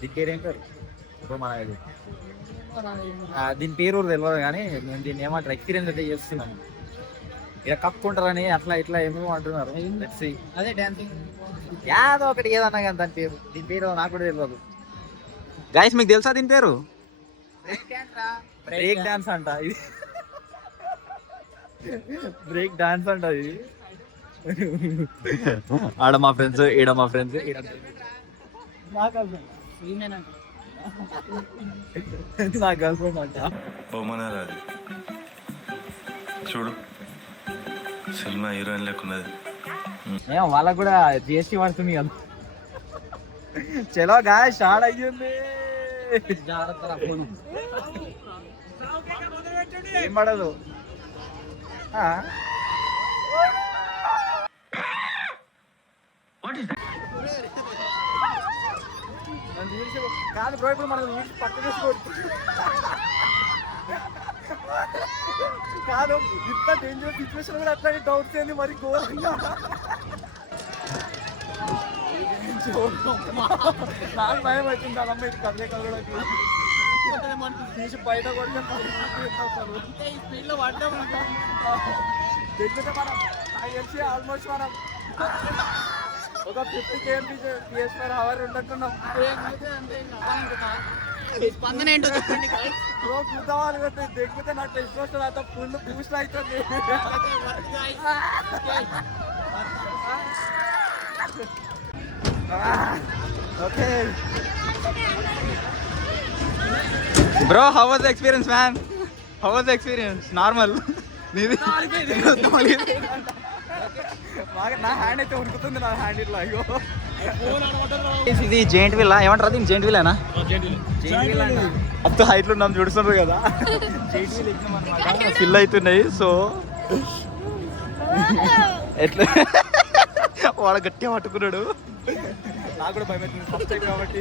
దీని పేరు ఏం పేరు మన దీని పేరు తెలియదు కానీ నేను దీన్ని ఏమంటారు ఎక్స్పీరియన్స్ అయితే చేస్తున్నాను. ఇక కప్పుకుంటారని అట్లా ఇట్లా ఏమేమో అంటున్నారు. అదే డాన్సింగ్ యాదో ఒకటి ఏదన్నా కానీ దాని పేరు దీని పేరు నాకు కూడా తెలియదు. గైస్ మీకు తెలుసా దీని పేరు? బ్రేక్ డాన్స్ అంట ఇది. బ్రేక్ డాన్స్ అంట ఇది. ఆడ మా ఫ్రెండ్స్, ఈడ మా ఫ్రెండ్స్. నా గర్ల్ ఫ్రెండ్ అంట. చూడు సినిమా హీరోయిన్ లేకున్నది. వాళ్ళకు కూడా జిఎస్టీ పడుతుంది కదా. చలో గాయ స్టార్ట్ అయ్యింది. ఏం పడదు. కాదు బ్రో, ఇప్పుడు మనం పక్క చేసుకోవచ్చు కాదు. ఇంత డేంజర్ సిచ్యువేషన్ కూడా అట్లాగే డౌట్స్ ఏంది మరి ఘోరంగా. నాకు భయం అవుతుంది అదమ్మ ఇది కదిలే కదలకి తీసి బయట కొడితే దగ్గర మనం నాకు తెలిసి ఆల్మోస్ట్ మనం ఒక 50 km/h ఉండట్టున్నాం. స్పందన ఏంటో చెప్పండి. కూర్చోవాలి కదా దగ్గర నాకు టెస్ట్ వస్తుంది అంత ఫుల్ బూస్ట్ అవుతుంది. Okay bro, how was the experience man? How was the experience? Normal. నా హ్యాండ్ అయితే ఉరుకుతుంది. నా హ్యాండ్ ఇట్లా అయ్యో. ఇది జెయింట్ వీల్ ఏమంటారు? దీన్ని జెయింట్ వీలేనా? అంత హైట్లో ఉన్నాం చూడుతున్నారు కదా. జెయింట్ వీల్ ఎగ్జామ్ అనమాట. ఫిల్ అవుతున్నాయి. సో ఎట్లా వాడు గట్టిగా పట్టుకున్నాడు. నాకు కూడా భయం అవుతుంది ఫస్ట్ టైం కాబట్టి.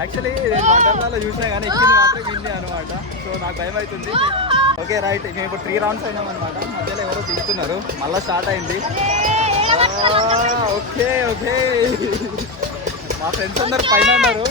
యాక్చువల్లీ నేను వండర్లాలో చూసినా కానీ ఎక్కింది మాత్రం విన్నే అనమాట. సో నాకు భయం అవుతుంది. ఓకే రైట్, మేము ఇప్పుడు 3 rounds అయినాం అనమాట. మధ్యలో ఎవరో దిగుతున్నారు, మళ్ళీ స్టార్ట్ అయింది. ఓకే ఓకే, మా ఫ్రెండ్స్ అందరు పైన ఉన్నారు.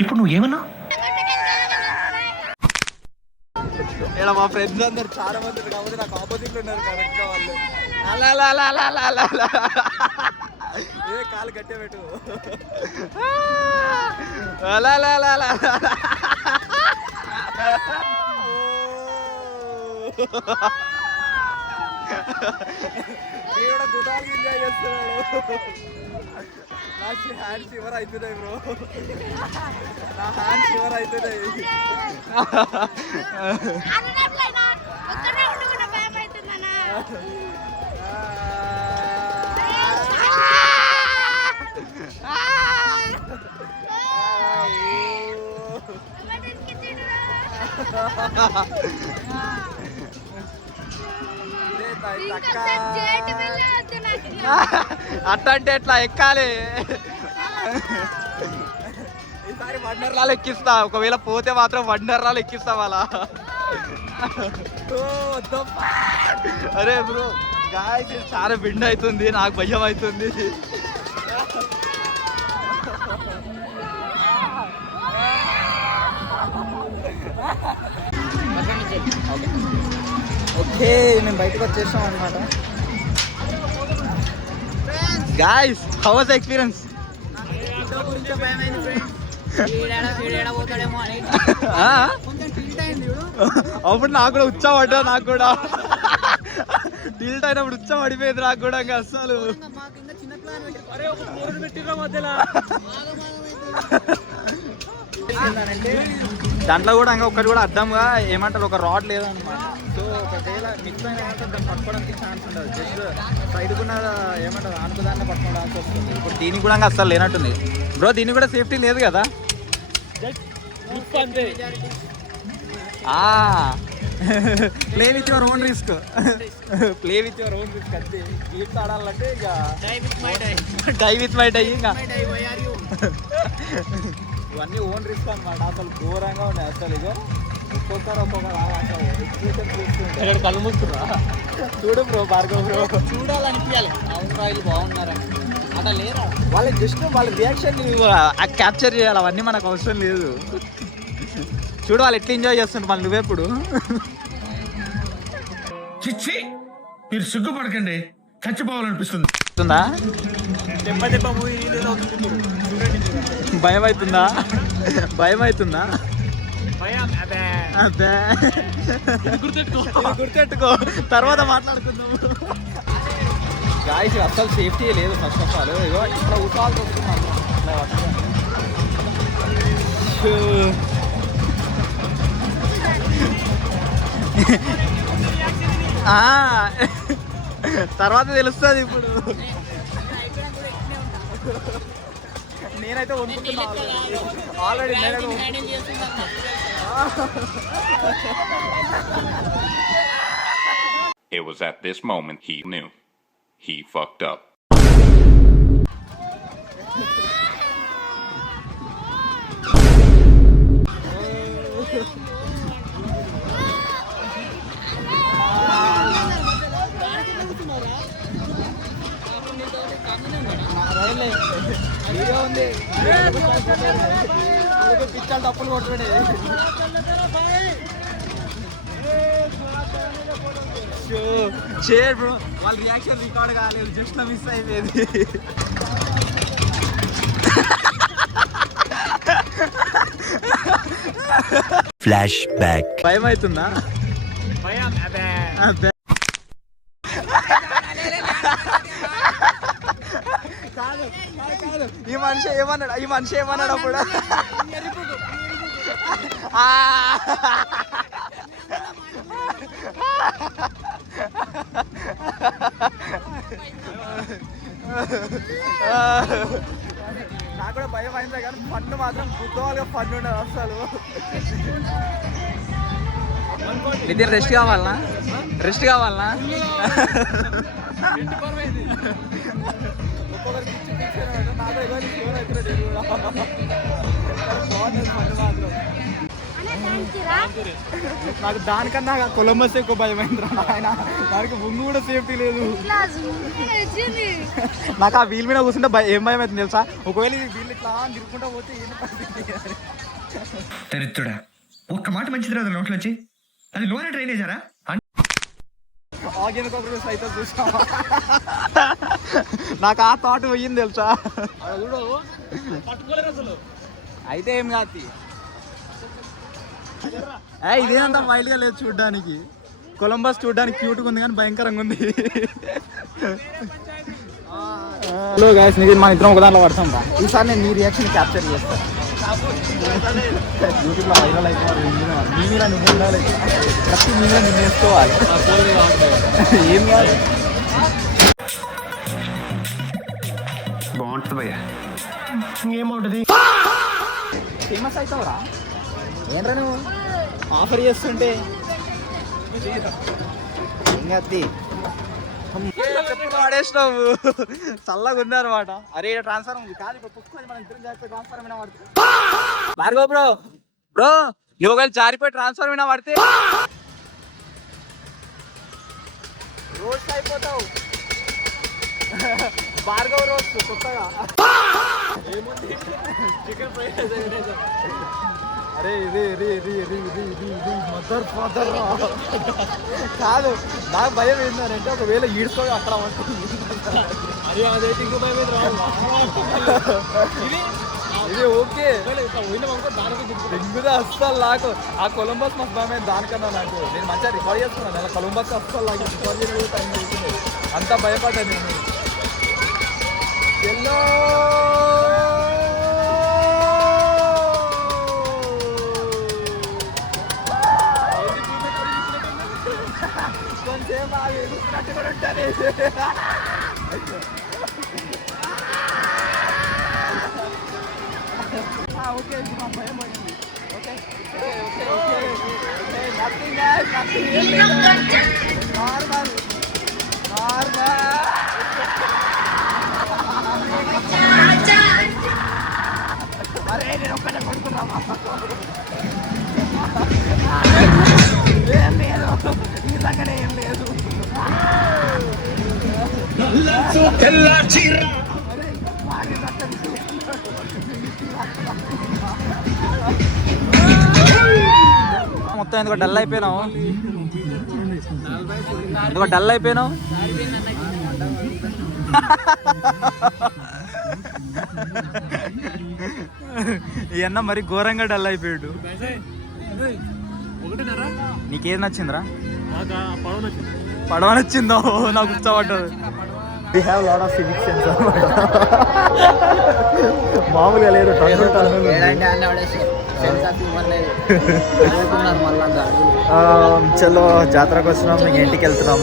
ఇప్పుడు నువ్వు ఏమన్నా? ఇక్కడ మా ఫ్రెండ్స్ అందరు చాలా మంది ఉన్నారు కాబట్టి నాకు ఆపోజిట్ ఉన్నారు కరెక్ట్గా వాళ్ళు. ఏ కాలు గట్టే పెట్టు. కూడా గుదాలు ఎంజాయ్ చేస్తున్నాడు. నా హ్యాండ్ షివర్ అవుతున్నాయి బ్రో, నా హ్యాండ్ షివర్ అవుతున్నాయి. అట్లా అంటే ఎట్లా ఎక్కాలి? ఈసారి వండర్లాలు ఎక్కిస్తా. ఒకవేళ పోతే మాత్రం వండర్లాలు ఎక్కిస్తా వాళ్ళ. అరే బ్రో గాయ్స్, చాలా బిండ్ అవుతుంది, నాకు భయం అవుతుంది. ఓకే, మేము బయటకు వచ్చేసాం అనమాట. Guys, how was the experience? అప్పుడు నాకు కూడా ఉచ్చా పడ్డా, నాకు కూడా టిల్ట్ అయినప్పుడు ఉచ్చా పడిపోయింది నాకు కూడా. ఇంకా అసలు దాంట్లో కూడా ఇంకా ఒకటి కూడా అర్థంగా ఏమంటారు, ఒక రాడ్ లేదన్నమాట. సో ఒకవేళ మిక్స్ అయినా దాన్ని పట్టుకోవడానికి ఛాన్స్ ఉండదు. జస్ట్ సైడ్కున్న ఏమంటారు ఆనుకుదాన్ని పట్టుకోవడానికి వస్తుంది. ఇప్పుడు దీనికి కూడా అస్సలు లేనట్టుంది బ్రో. దీనికి కూడా సేఫ్టీ లేదు కదా. Play with your own risk, play with your own risk. అంతే, గేమ్స్ ఆడాలంటే ఇక డై విత్ మై డై. ఇంకా ఇవన్నీ ఓన్ రిస్క్ అనమాట. అసలు ఘోరంగా ఉన్నాయి అసలు. ఇక ఒక్కొక్కరు ఎక్స్ప్రెషన్ చూస్తుంటే కళ్ళు మూసుకురా చూడు బ్రో భార్గవ్ బ్రో చూడాలనిపించాలి అవును రాయలు బాగున్నారని అట్లా లేరా వాళ్ళ జస్ట్ వాళ్ళ రియాక్షన్ క్యాప్చర్ చేయాలి, అవన్నీ మనకు అవసరం లేదు. చూడు వాళ్ళు ఎట్లా ఎంజాయ్ చేస్తుంటారు, మళ్ళీ నువ్వెప్పుడు చిచ్చి మీరు సిగ్గుపడకండి, చచ్చిపోవాలనిపిస్తుంది. ఉందా దెబ్బ దెబ్బ మూవీ రిలీజ్ అవుతుంది చూడండి. భయం అవుతుందా? భయం అవుతుందా? భయం అదే అదే గుర్తెట్టుకో, తర్వాత మాట్లాడుకుందాము. గాయస్ అసలు సేఫ్టీ లేదు ఫస్ట్ ఆఫ్ ఆల్. ఇగో ఇట్లా ఉసాల్సి వస్తున్నాను ఇట్లా పట్టుకొని. తర్వాత తెలుస్తుంది ఇప్పుడు. నేనైతే వణుకుతున్నా already. It was at this moment he knew. He fucked up. ఉంది పిచ్చాలు తప్పులు కొట్టుడే. షేర్ బ్రో, వాళ్ళ రియాక్షన్ రికార్డ్ కాలేదు, జస్ట్ మిస్ అయిపోయింది. Flash back. భయం అవుతుందా? భయం అదే అదే ఈ మనిషి ఏమన్నాడు అప్పుడు? నాకు కూడా భయం అయిందే కానీ ఫన్ మాత్రం గుద్దవాళ్ళగా ఫన్ ఉండదు అసలు. నితిన్ రెస్ట్ కావాలనా? రెస్ట్ కావాలనా? ఒక్కొక్కరికి నాకు ఎవరి ఫోన్ అవుతున్నాడు బాగుంటుంది ఫన్ మాత్రం. నాకు దానికన్నా కొలంబస్ ఎక్కువ భయమైందిరా నాయన. దానికి ముందు కూడా సేఫ్టీ లేదు. నాకు ఆ వీల్ మీద కూర్చుంటే ఏం భయం అవుతుంది తెలుసా? ఒకవేళ ఈ వీళ్ళు ఇట్లా తిరుక్కుంటా పోతే ఏం పరిస్థితి? దరిద్రుడా, ఒక్క మాట మంచిది రాదు నోట్లో వచ్చి. అది లోనే ట్రైన్ చేశారా? ఆగిన కొబ్బరి అయితే చూసా. నాకు ఆ థాట్ పోయింది తెలుసా? అయితే ఏం కాదు. ఇదేంత వైల్డ్గా లేదు చూడడానికి. కొలంబస్ చూడడానికి క్యూట్గా ఉంది కానీ భయంకరంగా ఉంది. హలో గైస్, నీకు మన ఇద్దరం ఒక దాంట్లో పడతాం రా. ఈసారి నేను నీ రియాక్షన్ క్యాప్చర్ చేస్తాను. యూట్యూబ్లో వైరల్ అయిపోవాలి. మీ మీద నువ్వు ఉండాలి, ప్రతి మీద నువ్వు నేర్చుకోవాలి. ఏం కాదు, బాగుంటుంది భయ్యా. ఏముంటది? ఫేమస్ అవుతావురా. ఏంట్రా నువ్వు ఆఫర్ చేస్తుంటే వాడేసినావు, చల్లగా ఉంది అనమాట. అరే ట్రాన్స్ఫర్ ఉంది కాదు, ఇప్పుడు పుక్కుని మనం ఇద్దరం చేస్తే ట్రాన్స్ఫర్ అయినా పడుతుంది. భార్గవ్ బ్రో, బ్రో నువ్వు ఒకవేళ జారిపోయి ట్రాన్స్ఫర్ అయినా పడితే రోస్ట్ అయిపోతావు. భార్గవ్ రోస్ట్ కొత్తగా. ఏముంది చికెన్ ఫ్రై. అరే మదర్ ఫాదర్ కాదు. నాకు భయం ఏంటంటే ఒకవేళ ఈడ్చుకొని అక్కడ అరే అదైతే ఇంకో భయం అయితే రాదు. ఇది ఓకే దిగ్గుదా అస్సలు. నాకు ఆ కొలంబస్ మస్తు భయం దానికన్నా. నాకు నేను మంచిగా రికార్డ్ చేస్తున్నాను అలా కొలంబస్ అస్సలు నాకు రికార్డ్ చేయలేదు. అంత భయపడ్డాను నేను. ఎల్లో కొంచెం బాగా ఎదుగుతున్నట్టు కూడా ఉంటాను. ఓకే మా భయం పోయింది. ఓకే నార్మల్ అరే నేను ఒక్కడే కొడుతున్నా. నిజంగానే ఏం లేదు. మొత్తం ఎందుకో డల్ అయిపోయినావు, ఎందుకో డల్ అయిపోయినావు. ఈ అన్న మరి ఘోరంగా డల్ అయిపోయాడు. నీకేది నచ్చిందిరా? పడవ నచ్చిందో? నాకు కూర్చోబడ్డది. We have lot of civic sense అన్నమాట. మామూలుగా లేదు. చలో జాతరకు వచ్చినాం, ఇంక ఇంటికి వెళ్తున్నాం.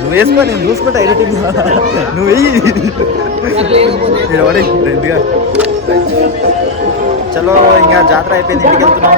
నువ్వు వేసుకో, నేను చూసుకుంటా ఎడిటింగ్. నువ్వు వెయ్యి. ఎందుగా చలో ఇంకా జాతర అయిపోయింది, ఇంటికి వెళ్తున్నాం.